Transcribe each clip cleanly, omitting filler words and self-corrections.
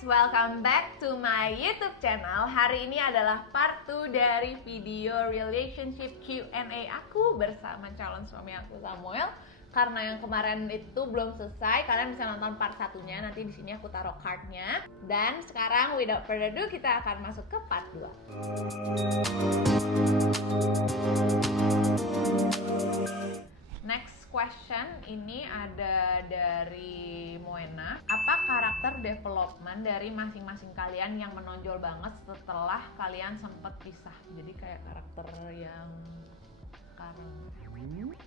welcome back to my YouTube channel. Hari ini adalah part 2 dari video relationship Q&A aku bersama calon suami aku Samuel. Karena yang kemarin itu belum selesai, kalian bisa nonton part satunya. Nanti di sini aku taruh cardnya. Dan sekarang without further ado, kita akan masuk ke part 2. Next question ini ada dari Moena. Apa karakter development dari masing-masing kalian yang menonjol banget setelah kalian sempat pisah? Jadi kayak karakter yang sekarang.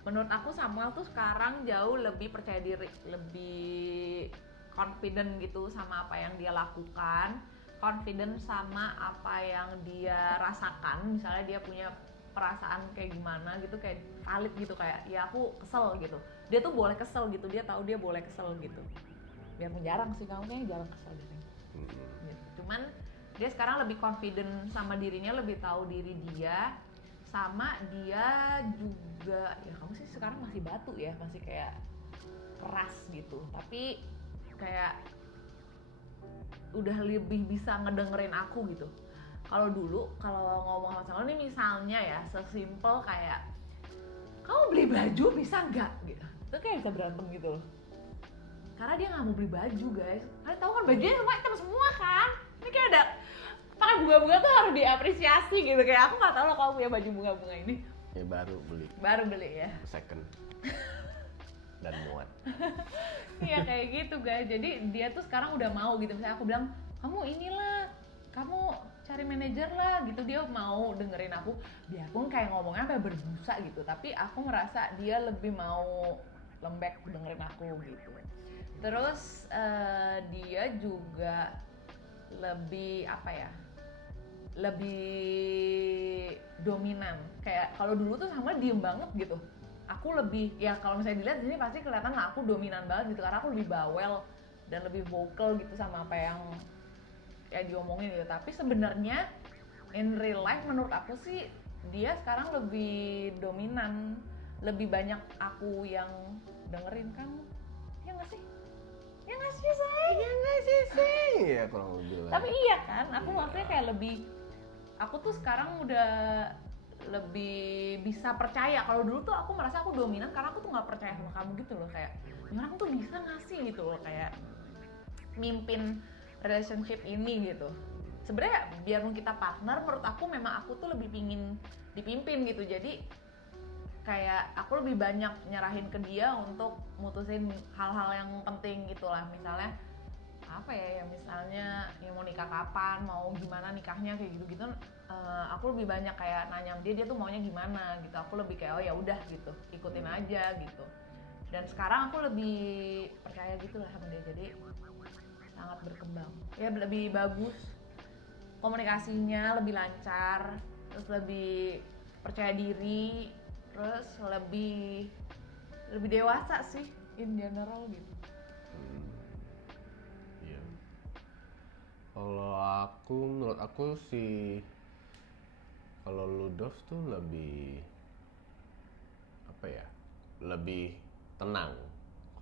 Menurut aku Samuel tuh sekarang jauh lebih percaya diri, lebih confident gitu sama apa yang dia lakukan, confident sama apa yang dia rasakan. Misalnya dia punya perasaan kayak gimana gitu, kayak valid gitu, kayak ya aku kesel gitu, dia tuh boleh kesel gitu, dia tahu dia boleh kesel gitu. Biarpun jarang sih, kamu kayaknya jarang kesel gitu. Cuman dia sekarang lebih confident sama dirinya, lebih tahu diri dia, sama dia juga ya kamu sih sekarang masih batu ya, masih kayak keras gitu, tapi kayak udah lebih bisa ngedengerin aku gitu. Kalau dulu, kalau ngomong sama Samuel nih misalnya ya, sesimpel kayak kamu beli baju bisa nggak gitu, itu kayak bisa berantem gitu loh. Karena dia nggak mau beli baju guys. Kalian tahu kan bajunya semua hitam semua kan. Ini kayak ada pakai bunga-bunga tuh harus diapresiasi gitu. Kayak aku nggak tahu loh kalau punya baju bunga-bunga ini. Ya baru beli Ya. second dan muat. Iya kayak gitu guys. Jadi dia tuh sekarang udah mau gitu. Misalnya aku bilang kamu inilah, kamu cari manajer lah gitu, dia mau dengerin aku biarpun kayak ngomongnya sampai berbusa gitu, tapi aku ngerasa dia lebih mau lembek dengerin aku gitu. Terus dia juga lebih apa ya, lebih dominan. Kayak kalau dulu tuh sama diem banget gitu, aku lebih ya kalau misalnya dilihat di sini pasti kelihatan lah aku dominan banget gitu, karena aku lebih bawel dan lebih vocal gitu sama apa yang kayak diomongin gitu. Tapi sebenarnya in real life menurut aku sih dia sekarang lebih dominan, lebih banyak aku yang dengerin kamu. Ya nggak sih? Ya nggak sih sayang? Iya nggak sih sayang? Iya kurang lebih lah. Tapi iya kan, aku maksudnya kayak lebih, aku tuh sekarang udah lebih bisa percaya. Kalau dulu tuh aku merasa aku dominan karena aku tuh nggak percaya sama kamu gitu loh, kayak gimana aku tuh bisa ngasih gitu loh, kayak mimpin relationship ini gitu. Sebenarnya biarpun kita partner, menurut aku memang aku tuh lebih pingin dipimpin gitu. Jadi kayak aku lebih banyak nyerahin ke dia untuk mutusin hal-hal yang penting gitulah. Misalnya apa ya, ya misalnya ya mau nikah kapan, mau gimana nikahnya kayak gitu-gitu. Aku lebih banyak kayak nanya sama dia tuh maunya gimana gitu. Aku lebih kayak oh ya udah gitu, ikutin aja gitu. Dan sekarang aku lebih percaya gitulah sama dia. Jadi sangat berkembang. Ya lebih bagus, komunikasinya lebih lancar, terus lebih percaya diri, terus lebih dewasa sih in general gitu. Iya. Kalau aku, menurut aku sih, kalau Ludov tuh lebih apa ya? Lebih tenang.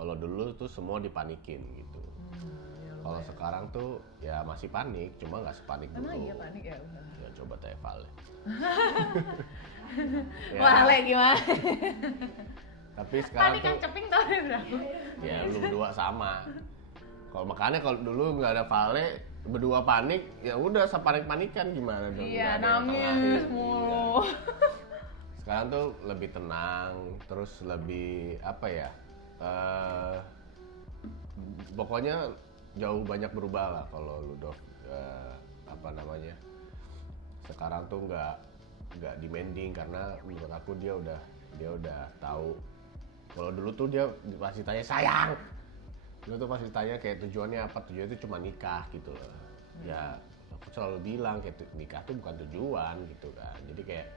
Kalau dulu tuh semua dipanikin gitu. Kalau sekarang tuh ya masih panik, cuma nggak sepanik dulu. Emang iya panik ya? Ya coba tanya Vale. Vale gimana? Tapi sekarang Panik kan ceping tau deh berapa? Ya lu berdua sama. Kalau makanya kalau dulu nggak ada Vale, berdua panik, ya udah sepanik-panikan gimana dong? Iya nangis mulu. Sekarang tuh lebih tenang, terus lebih apa ya? Pokoknya jauh banyak berubah lah kalau Ludov, apa namanya, sekarang tuh nggak demanding, karena menurut aku dia udah tahu. Kalau dulu tuh dia pasti tanya sayang, dulu tuh pasti tanya kayak tujuannya apa, tujuannya itu cuma nikah gitu loh. Ya aku selalu bilang kayak nikah tuh bukan tujuan gitu kan, jadi kayak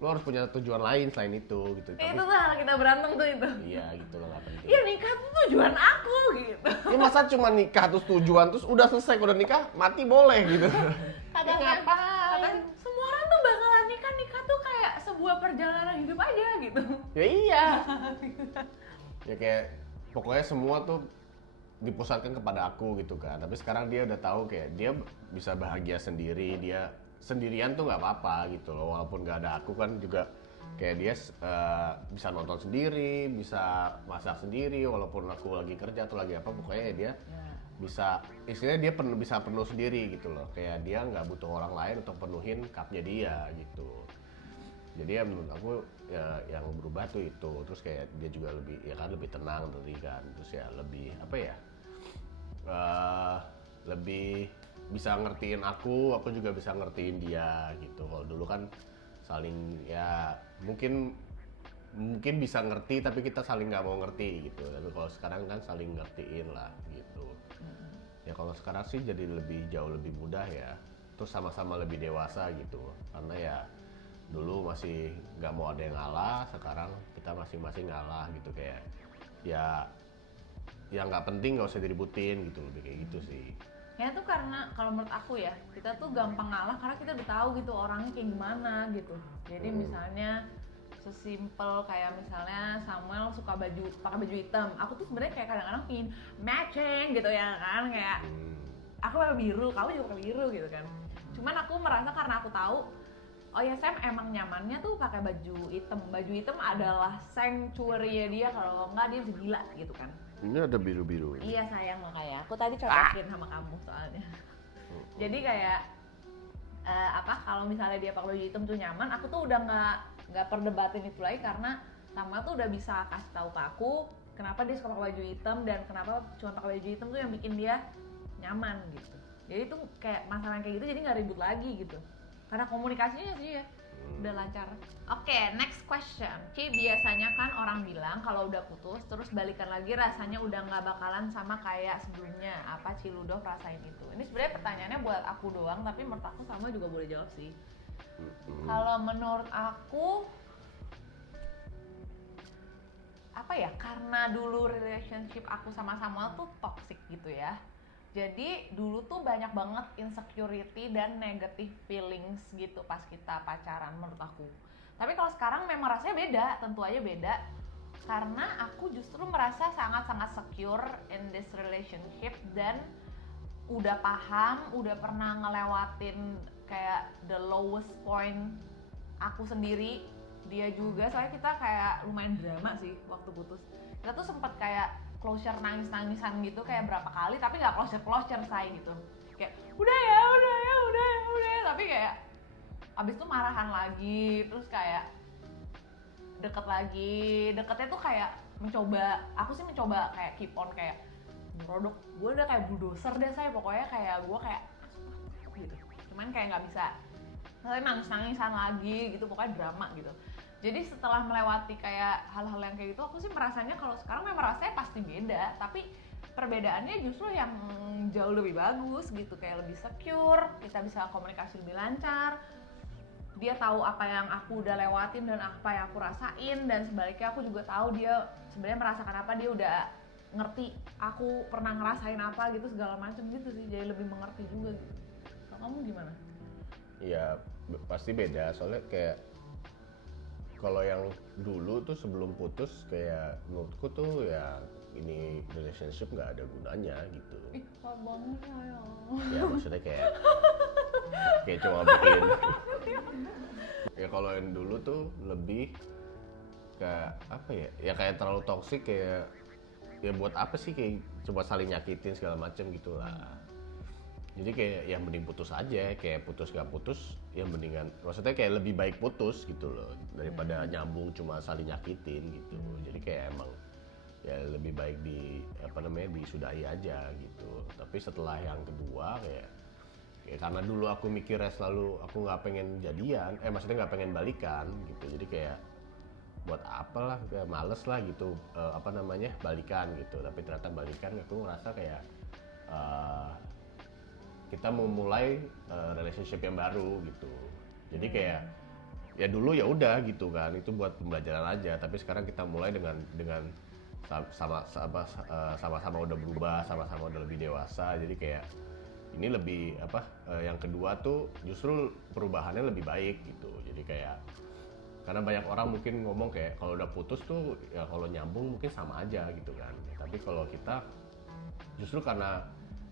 lo harus punya tujuan lain selain itu gitu. Itu tuh hal kita berantem tuh itu. Iya gitu loh, nggak penting. Iya nikah tuh tujuan aku gitu. Ya masa cuma nikah terus tujuan, terus udah selesai, udah nikah mati boleh gitu. Kata ngapain? Semua orang tuh bakalan nikah tuh kayak sebuah perjalanan hidup aja gitu. Ya iya. Ya kayak pokoknya semua tuh dipusatkan kepada aku gitu kan. Tapi sekarang dia udah tahu kayak dia bisa bahagia sendiri, dia sendirian tuh nggak apa-apa gitu loh. Walaupun nggak ada aku kan juga kayak dia bisa nonton sendiri, bisa masak sendiri. Walaupun aku lagi kerja atau lagi apa, pokoknya ya dia bisa, istilahnya dia bisa penuh sendiri gitu loh. Kayak dia nggak butuh orang lain untuk penuhin cupnya dia gitu. Jadi ya menurut aku ya yang berubah tuh itu. Terus kayak dia juga lebih ya kan lebih tenang tadi kan. Terus ya lebih apa ya, lebih bisa ngertiin aku juga bisa ngertiin dia gitu. Kalau dulu kan saling ya mungkin bisa ngerti tapi kita saling nggak mau ngerti gitu. Tapi kalau sekarang kan saling ngertiin lah gitu. Ya kalau sekarang sih jadi jauh lebih mudah ya. Terus sama-sama lebih dewasa gitu. Karena ya dulu masih nggak mau ada yang ngalah, sekarang kita masing-masing ngalah gitu. Kayak ya yang nggak penting nggak usah diributin gitu, lebih kayak gitu sih. Ya tuh karena kalau menurut aku ya, kita tuh gampang ngalah karena kita udah tahu gitu orangnya kayak gimana gitu. Jadi misalnya sesimpel kayak misalnya Samuel suka pakai baju hitam, aku tuh sebenarnya kayak kadang-kadang pingin matching gitu ya kan, kayak aku pakai biru, kamu juga pakai biru gitu kan. Cuman aku merasa karena aku tahu, oh ya Sam emang nyamannya tuh pakai baju hitam. Baju hitam adalah sanctuary dia, kalau enggak dia bisa gila gitu kan. Ini ada biru-biru. Iya sayang, makanya aku tadi cocokin sama kamu soalnya. Jadi kayak kalau misalnya dia pakai baju hitam tuh nyaman, aku tuh udah nggak perdebatin itu lagi karena Samuel tuh udah bisa kasih tahu ke aku kenapa dia suka pakai baju hitam dan kenapa cuma pakai baju hitam tuh yang bikin dia nyaman gitu. Jadi tuh kayak masalah yang kayak gitu jadi nggak ribut lagi gitu. Karena komunikasinya sih ya udah lancar. Oke, next question. Ci, biasanya kan orang bilang kalau udah putus terus balikan lagi rasanya udah nggak bakalan sama kayak sebelumnya. Apa Ci Ludof rasain itu? Ini sebenarnya pertanyaannya buat aku doang, tapi menurut aku sama juga boleh jawab sih. Kalau menurut aku apa ya? Karena dulu relationship aku sama Samuel tuh toxic gitu ya. Jadi dulu tuh banyak banget insecurity dan negative feelings gitu pas kita pacaran menurut aku. Tapi kalau sekarang memang rasanya beda, tentu aja beda. Karena aku justru merasa sangat-sangat secure in this relationship dan udah paham, udah pernah ngelewatin kayak the lowest point aku sendiri. Dia juga, soalnya kita kayak lumayan drama sih waktu putus. Kita tuh sempet kayak closure nangis-nangisan gitu kayak berapa kali, tapi nggak closure say gitu. Kayak udah ya, tapi kayak abis itu marahan lagi, terus kayak deket lagi. Deketnya tuh kayak aku sih mencoba kayak keep on kayak merodok. Gue udah kayak bulldozer deh saya, pokoknya kayak gue kayak gitu. Cuman kayak nggak bisa, tapi nangis-nangisan lagi gitu, pokoknya drama gitu. Jadi setelah melewati kayak hal-hal yang kayak gitu, aku sih merasanya kalau sekarang memang rasanya pasti beda, tapi perbedaannya justru yang jauh lebih bagus gitu, kayak lebih secure, kita bisa komunikasi lebih lancar. Dia tahu apa yang aku udah lewatin dan apa yang aku rasain, dan sebaliknya aku juga tahu dia sebenarnya merasakan apa, dia udah ngerti aku pernah ngerasain apa gitu, segala macam gitu sih, jadi lebih mengerti juga gitu. Kalau kamu gimana? Iya, pasti beda, soalnya kayak kalau yang dulu tuh sebelum putus kayak menurutku tuh ya ini relationship nggak ada gunanya gitu. Ih, banget ya. Ya maksudnya kayak cuma bikin. Ya kalau yang dulu tuh lebih kayak apa ya? Ya kayak terlalu toksik, kayak ya buat apa sih, kayak coba saling nyakitin segala macam gitulah. Jadi kayak yang mending putus aja, kayak putus gak putus ya mendingan, maksudnya kayak lebih baik putus gitu loh daripada nyambung cuma saling nyakitin gitu. Jadi kayak emang ya lebih baik disudahi aja gitu. Tapi setelah yang kedua kayak karena dulu aku mikirnya selalu aku nggak pengen jadian, maksudnya nggak pengen balikan gitu. Jadi kayak buat apalah, kayak males lah gitu balikan gitu. Tapi ternyata balikan, aku ngerasa kayak kita mau mulai relationship yang baru gitu. Jadi kayak ya dulu ya udah gitu kan, itu buat pembelajaran aja. Tapi sekarang kita mulai dengan sama-sama udah berubah, sama-sama udah lebih dewasa. Jadi kayak ini lebih yang kedua tuh justru perubahannya lebih baik gitu. Jadi kayak karena banyak orang mungkin ngomong kayak kalau udah putus tuh ya kalau nyambung mungkin sama aja gitu kan. Tapi kalau kita justru karena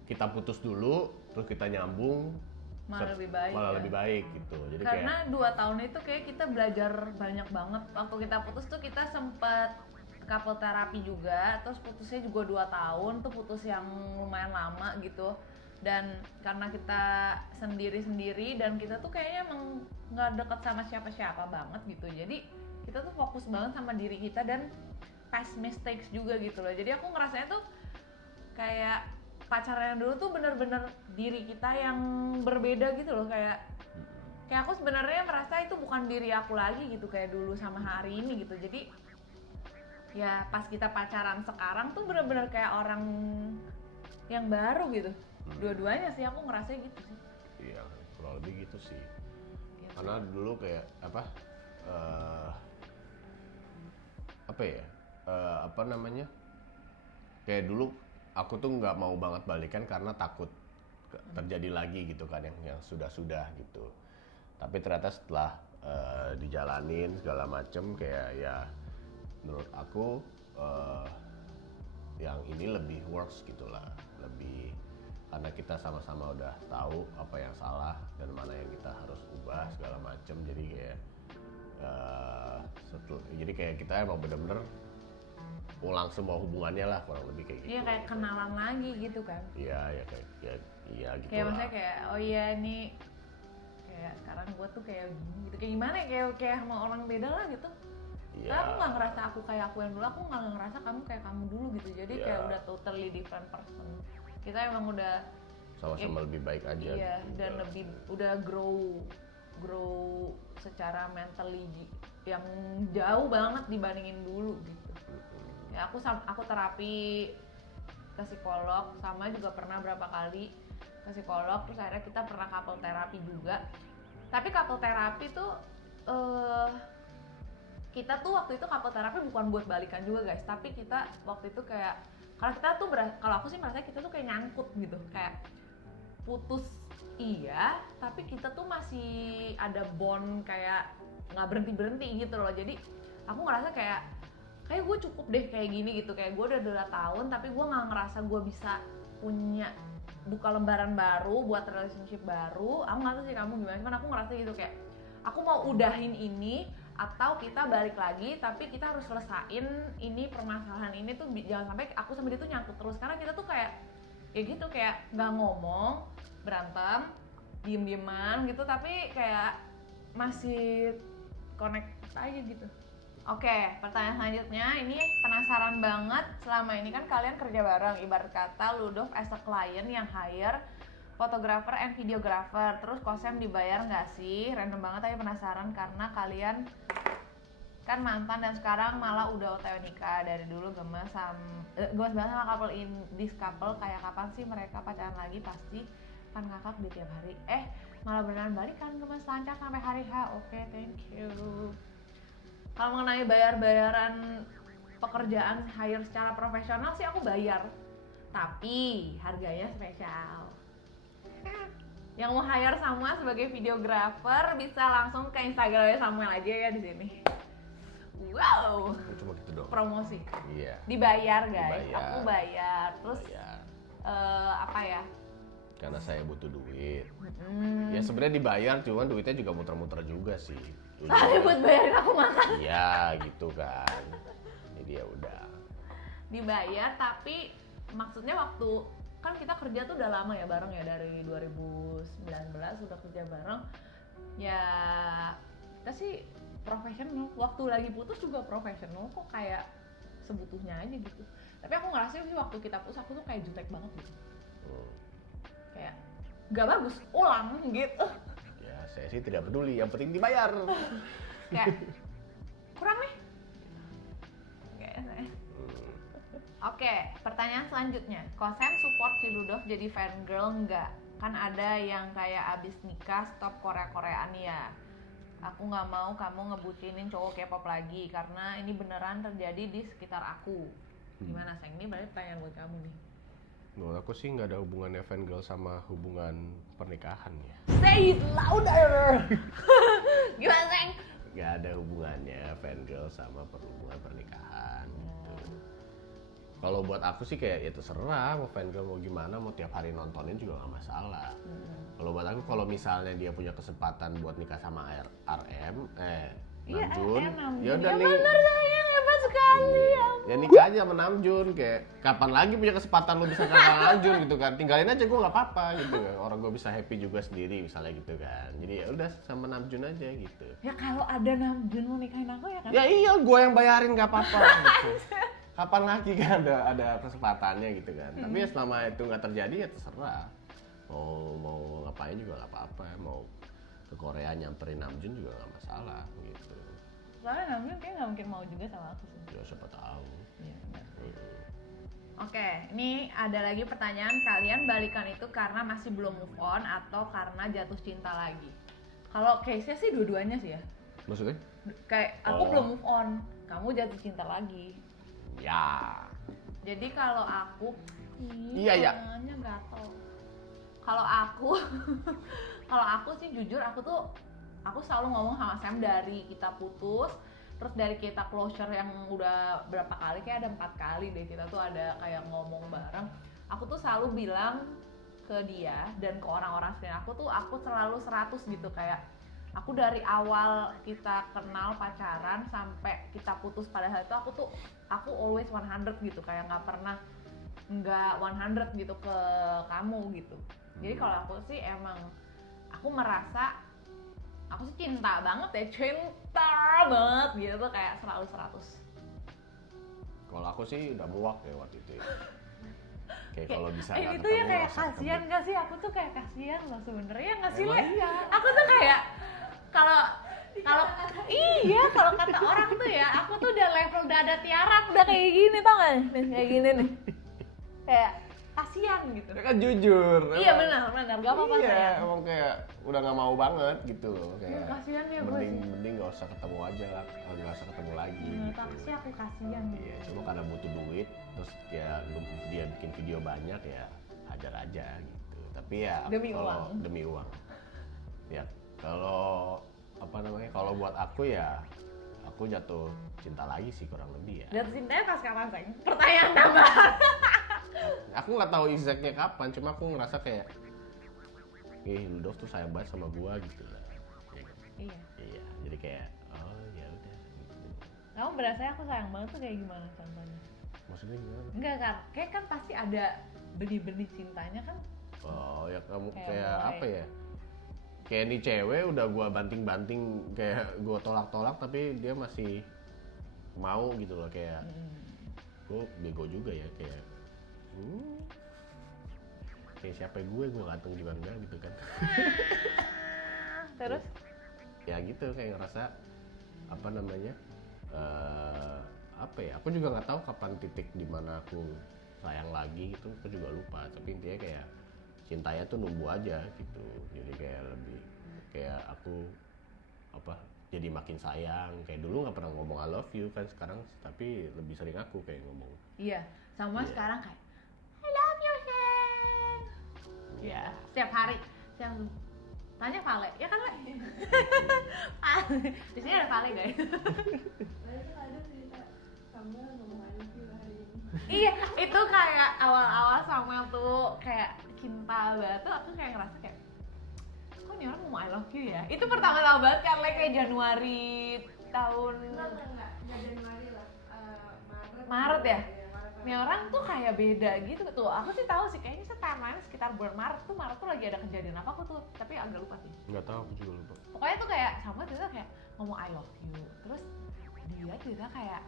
kita putus dulu terus kita nyambung malah lebih baik malah ya. lebih baik gitu. Jadi Karena kayak 2 tahun itu kayak kita belajar banyak banget. Waktu kita putus tuh kita sempet couple terapi juga, terus putusnya juga 2 tahun tuh, putus yang lumayan lama gitu. Dan karena kita sendiri-sendiri dan kita tuh kayaknya emang nggak deket sama siapa-siapa banget gitu, jadi kita tuh fokus banget sama diri kita dan past mistakes juga gitu loh. Jadi aku ngerasanya tuh kayak pacaran yang dulu tuh bener-bener diri kita yang berbeda gitu loh, kayak aku sebenarnya merasa itu bukan diri aku lagi gitu kayak dulu sama hari ini gitu. Jadi ya pas kita pacaran sekarang tuh bener-bener kayak orang yang baru gitu. Dua-duanya sih aku ngerasanya gitu sih. iya kurang lebih gitu sih. Gitu. Karena dulu kayak apa namanya, kayak dulu aku tuh nggak mau banget balikan karena takut terjadi lagi gitu kan yang sudah gitu. Tapi ternyata setelah dijalanin segala macem kayak ya menurut aku yang ini lebih works gitulah, lebih karena kita sama-sama udah tahu apa yang salah dan mana yang kita harus ubah segala macem. Jadi kayak jadi kayak kita emang bener-bener ulang semua hubungannya lah, kurang lebih kayak gitu. Iya kayak kenalan lagi gitu kan. Iya ya kayak iya gitu Kayak lah. maksudnya kayak oh iya ini kayak sekarang gue tuh kayak gini gitu, kayak gimana ya, kayak sama orang beda lah gitu. Iya. Karena aku nggak ngerasa aku kayak aku yang dulu, aku nggak ngerasa kamu kayak kamu dulu gitu. Jadi Iya. kayak udah totally different person. Kita emang udah Sama-sama lebih baik aja. iya gitu. dan lebih udah grow secara mentally yang jauh banget dibandingin dulu gitu. Ya aku terapi ke psikolog, sama juga pernah berapa kali ke psikolog, terus akhirnya kita pernah couple terapi juga. Tapi couple terapi tuh kita tuh waktu itu couple terapi bukan buat balikan juga guys, tapi kita waktu itu kayak kalau kita tuh kalau aku sih merasa kita tuh kayak nyangkut gitu, kayak putus iya, tapi kita tuh masih ada bond kayak nggak berhenti gitu loh. Jadi aku ngerasa kayak gue cukup deh kayak gini gitu, kayak gue udah 2 tahun tapi gue nggak ngerasa gue bisa punya buka lembaran baru buat relationship baru. Aku nggak tahu sih kamu gimana, cuman aku ngerasa gitu kayak aku mau udahin ini atau kita balik lagi, tapi kita harus selesain ini permasalahan ini tuh jangan sampai aku sama dia tuh nyangkut terus. Karena kita tuh kayak gitu, kayak nggak ngomong, berantem, diem-dieman gitu, tapi kayak masih connect aja gitu. Oke, pertanyaan selanjutnya, ini penasaran banget, selama ini kan kalian kerja bareng, ibarat kata Ludov as a client yang hire fotografer and videographer, terus Kosem dibayar nggak sih? Random banget tapi penasaran karena kalian kan mantan dan sekarang malah udah OTW nikah. Dari dulu gemes banget sama couple this couple, kayak kapan sih mereka pacaran lagi? Pasti kan ngakak di tiap hari. Malah beneran balikan, gemes lancar sampai hari H. Oke, thank you. Kalau mengenai bayar-bayaran pekerjaan hire secara profesional sih aku bayar, tapi harganya spesial. Yang mau hire Samuel sebagai videographer bisa langsung ke Instagramnya Samuel aja ya di sini. Wow. Cuma gitu doang. Promosi. Iya. Dibayar guys. Dibayar. Aku bayar. Terus Bayar. apa ya? Karena saya butuh duit. Ya sebenarnya dibayar, cuman duitnya juga muter-muter juga sih. Soalnya buat bayarin aku makan. Iya gitu kan. Jadi ya udah. Dibayar, tapi maksudnya waktu kan kita kerja tuh udah lama ya bareng ya, dari 2019 udah kerja bareng. Ya kita sih profesional. Waktu lagi putus juga profesional kok, kayak sebutuhnya aja gitu. Tapi aku ngerasa sih waktu kita putus aku tuh kayak jutek banget gitu. Kayak gak bagus, ulang gitu. Ya saya sih tidak peduli, yang penting dibayar. Kayak kurang nih. Oke, pertanyaan selanjutnya. Kosem support si Ludov jadi fan girl nggak? Kan ada yang kayak abis nikah stop Korea-Koreaan ya. Aku nggak mau kamu ngebucinin cowok K-pop lagi karena ini beneran terjadi di sekitar aku. Gimana sayang? Ini berarti pertanyaan buat kamu nih. Menurut aku sih nggak ada hubungannya fan girl sama hubungan pernikahan ya. Say it louder. Gimana sayang? Nggak ada hubungannya fan girl sama hubungan pernikahan gitu. Kalau buat aku sih kayak ya terserah mau fangirl mau gimana, mau tiap hari nontonin juga nggak masalah. Kalau buat aku kalau misalnya dia punya kesempatan buat nikah sama RM, Namjoon, ya udah nih. Bener sayang, hebat sekali. Ya nikah aja sama Namjoon, kayak kapan lagi punya kesempatan lu bisa nikah sama Namjoon gitu kan. Tinggalin aja gue nggak apa-apa gitu kan. Orang gue bisa happy juga sendiri misalnya gitu kan. Jadi ya udah sama Namjoon aja gitu. Ya kalau ada Namjoon mau nikahin aku ya kan? Ya iya, gue yang bayarin nggak apa-apa. Gitu. Kapan lagi kan ada kesempatannya gitu kan. Tapi ya selama itu nggak terjadi ya terserah. Mau ngapain juga nggak apa-apa. Mau ke Korea nyamperin Namjoon juga nggak masalah gitu. Soalnya Namjoon kayak nggak mungkin mau juga sama aku sih. Ya siapa tahu. Iya, benar. Oke, ini ada lagi pertanyaan, kalian balikan itu karena masih belum move on atau karena jatuh cinta lagi? Kalau case-nya sih dua-duanya sih ya. Maksudnya? Kayak aku belum move on, kamu jatuh cinta lagi. Ya. Jadi kalau aku, Iya. tangannya gatel. Kalau aku, kalau aku sih jujur aku selalu ngomong sama Sam dari kita putus, terus dari kita closure yang udah berapa kali, kayak ada 4 kali deh kita tuh ada kayak ngomong bareng. Aku tuh selalu bilang ke dia dan ke orang-orang sekitar aku selalu 100 gitu, kayak aku dari awal kita kenal pacaran sampai kita putus pada saat itu aku always 100 gitu, kayak nggak pernah nggak 100 gitu ke kamu gitu. Jadi kalau aku sih emang aku merasa aku sih cinta banget ya, cinta banget gitu tuh, kayak selalu 100. Kalau aku sih udah muak ya waktu itu. Kayak kalau bisa ini nggak tuh ya ketemu, kayak nggak usah kasihan ketemu. gak sih, aku tuh kayak kasihan loh sebenarnya, nggak sih Emang Le? iya. Aku tuh kayak kalau iya, kalau kata orang tuh ya, aku tuh udah level dada tiarap, udah kayak gini, tau gak? Nih, kayak gini nih, kayak kasihan gitu. Ya kan jujur. Iya emang. benar, gak apa-apa Iya, sayang. emang kayak udah nggak mau banget gitu loh. Kayak Kasihan ya gue sih. mending nggak usah ketemu aja lah, nggak usah ketemu lagi. Menurut Gitu. aku sih aku kasihan. Iya, cuma karena butuh duit, terus ya dia bikin video banyak ya hajar aja gitu. Tapi ya Demi kalau uang. demi uang. Ya kalau apa namanya? Kalau buat aku ya aku jatuh cinta lagi sih kurang lebih ya. Jatuh cintanya pas kapan sayang? Pertanyaan tambahan. Aku nggak tahu exactnya kapan, cuma aku ngerasa kayak Ludov tuh sayang banget sama gua gitu lah. Iya. Iya, jadi kayak oh ya udah. Gitu. Kamu berasa aku sayang banget tuh kayak gimana contohnya? Maksudnya gimana? Enggak kan? Kayak kan pasti ada benih-benih cintanya kan? Oh ya kamu Kayak kayak mulai. apa ya? Kayak nih cewek udah gua banting-banting, kayak gua tolak-tolak tapi dia masih mau gitu loh, kayak gua bego juga ya, kayak kayak siapa gue ganteng juga enggak gitu kan. Terus? Ya gitu, kayak ngerasa apa namanya apa ya, aku juga nggak tahu kapan titik dimana aku sayang lagi gitu, aku juga lupa, tapi intinya kayak cintanya tuh numbuh aja gitu, jadi kayak lebih kayak aku apa jadi makin sayang, kayak dulu nggak pernah ngomong I love you kan, sekarang tapi lebih sering aku kayak ngomong. Iya, sama Iya. sekarang kayak I love you, Sen. Iya, setiap hari. Tanya Vale, ya kan Le? Di sini ada Vale guys. Ada cerita kamu ngomong I love you hari ini. Iya, itu kayak awal-awal Samuel tuh kayak cinta banget tuh, aku kayak ngerasa kayak kok ini orang ngomong I love you ya? Itu pertama-tama banget kan, like kayak Januari tahun Enggak Januari lah, Maret ya? Iya, Maret. Ini orang tuh kayak beda gitu tuh. Aku sih tahu sih kayaknya timeline sekitar bulan Maret tuh lagi ada kejadian apa aku tuh, tapi agak lupa sih. Nggak tahu, aku juga lupa. Pokoknya tuh kayak sama ternyata kayak ngomong I love you. Terus dia cerita kayak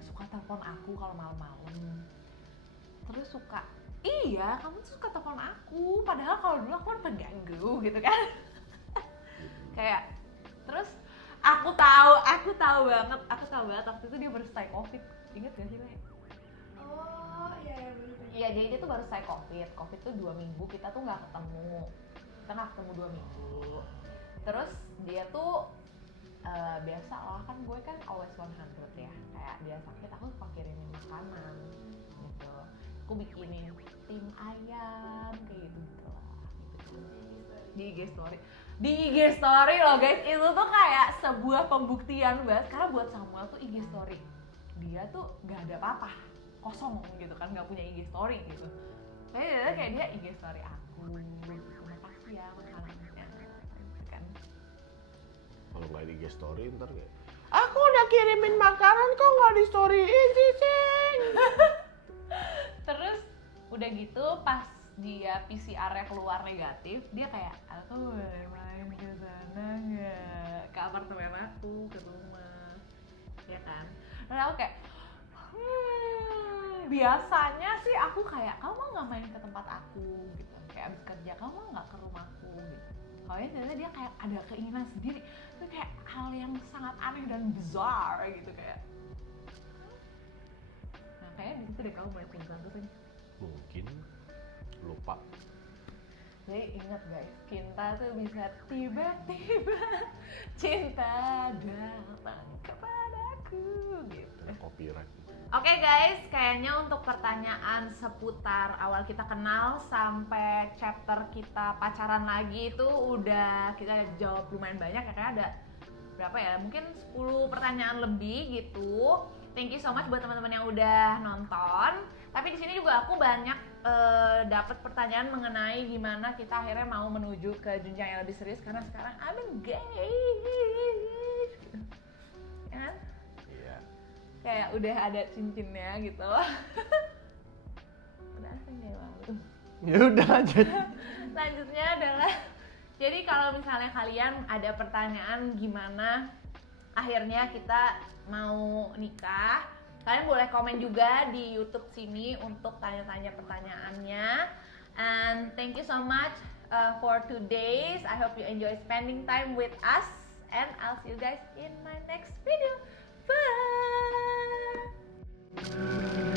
suka telepon aku kalau malam-malam. Terus suka, iya kamu tuh suka telepon aku, padahal kalau dulu aku kan pengganggu gitu kan. Kayak terus aku tahu banget waktu itu dia baru selesai COVID. Ingat gak sih Le? Oh iya bener. Iya, jadi dia tuh baru selesai COVID tuh 2 minggu, kita tuh nggak ketemu 2 minggu. Terus dia tuh biasa lah kan, gue kan always 100 ya, kayak dia sakit aku suka kirimin makanan gitu, aku bikinin tim ayam kayak gitu lah gitu. Di IG story loh guys, itu tuh kayak sebuah pembuktian banget, karena buat Samuel tuh IG story dia tuh gak ada apa-apa, kosong gitu kan, nggak punya IG story gitu. Tapi ternyata kayak dia IG story aku, makasih ya makanannya gitu kan. Kalau nggak di IG story ntar kayak, aku udah kirimin makanan kok nggak di storyin sih Ceng. Terus udah gitu pas dia PCR-nya keluar negatif, dia kayak, aku boleh main ke sana nggak, ke apartemen aku, ke rumah, ya kan? Dan aku kayak, biasanya sih aku kayak, kamu mau nggak main ke tempat aku gitu, kayak abis kerja kamu mau nggak ke rumahku gitu. Kalau ternyata dia kayak ada keinginan sendiri, itu kayak hal yang sangat aneh dan bizarre gitu kayak. Nah kayaknya di situ deh kamu mulai pingsan terus aja. Mungkin lupa. Jadi ingat guys, cinta tuh bisa tiba-tiba cinta datang kepadaku gitu. Copyright. Oke guys, kayaknya untuk pertanyaan seputar awal kita kenal sampai chapter kita pacaran lagi itu udah kita jawab lumayan banyak ya, kayak ada berapa ya? Mungkin 10 pertanyaan lebih gitu. Thank you so much buat teman-teman yang udah nonton. Tapi di sini juga aku banyak dapat pertanyaan mengenai gimana kita akhirnya mau menuju ke jenjang yang lebih serius karena sekarang I'm engaged. Gitu. Ya kan? Iya. Kayak udah ada cincinnya gitu. Udah asing deh malu. Ya udah lanjut. Lanjutnya adalah, jadi kalau misalnya kalian ada pertanyaan gimana akhirnya kita mau nikah, kalian boleh komen juga di YouTube sini untuk tanya-tanya pertanyaannya. And thank you so much for today's. I hope you enjoy spending time with us, and I'll see you guys in my next video. Bye.